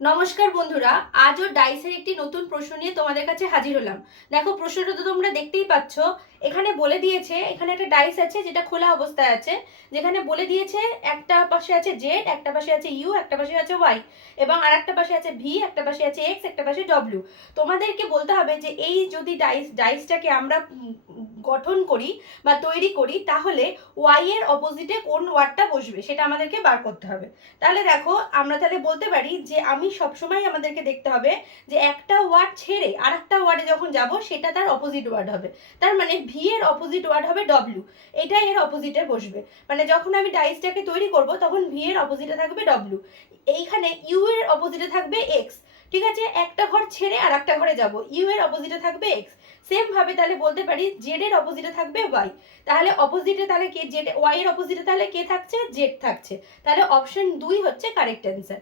নমস্কার বন্ধুরা, আজও ডাইসের একটি নতুন প্রশ্ন নিয়ে তোমাদের কাছে হাজির হলাম। দেখো, প্রশ্নটা তো তোমরা দেখতেই পাচ্ছ। এখানে বলে দিয়েছে, এখানে একটা ডাইস আছে যেটা খোলা অবস্থায় আছে, যেখানে বলে দিয়েছে একটা পাশে আছে জেড, একটা পাশে আছে ইউ, একটা পাশে আছে ওয়াই, এবং আর একটা পাশে আছে ভি, একটা পাশে আছে এক্স, একটা পাশে ডব্লিউ। তোমাদেরকে বলতে হবে যে এই যদি ডাইসটাকে আমরা গঠন করি বা তৈরি করি, তাহলে ওয়াই এর অপোজিটে কোন ওয়ার্ডটা বসবে সেটা আমাদেরকে বার করতে হবে। তাহলে দেখো, আমরা তাহলে বলতে পারি যে আমি সবসময় আমাদেরকে দেখতে হবে যে একটা ওয়ার্ড ছেড়ে আর একটা ওয়ার্ডে যখন যাব সেটা তার অপোজিট ওয়ার্ড হবে। তার মানে ভি এর অপোজিট ওয়ার্ড হবে ডব্লিউ, এটা এর অপোজিটে বসবে। মানে যখন আমি ডাইসটাকে তৈরি করব তখন ভি এর অপোজিটে থাকবে ডব্লিউ, এইখানে ইউ এর অপোজিটে থাকবে এক্স। ঠিক আছে, একটা ঘর ছেড়ে আর একটা ঘরে যাব, ইউ এর অপোজিটে থাকবে এক্স। সেম ভাবে তাহলে বলতে পারি জেড এর অপোজিটে থাকবে ওয়াই। তাহলে অপোজিটে তাহলে কে, জেড ওয়াই এর অপোজিটে তাহলে কে থাকছে, জেড থাকছে। তাহলে অপশন 2 হচ্ছে কারেক্ট অ্যান্সার।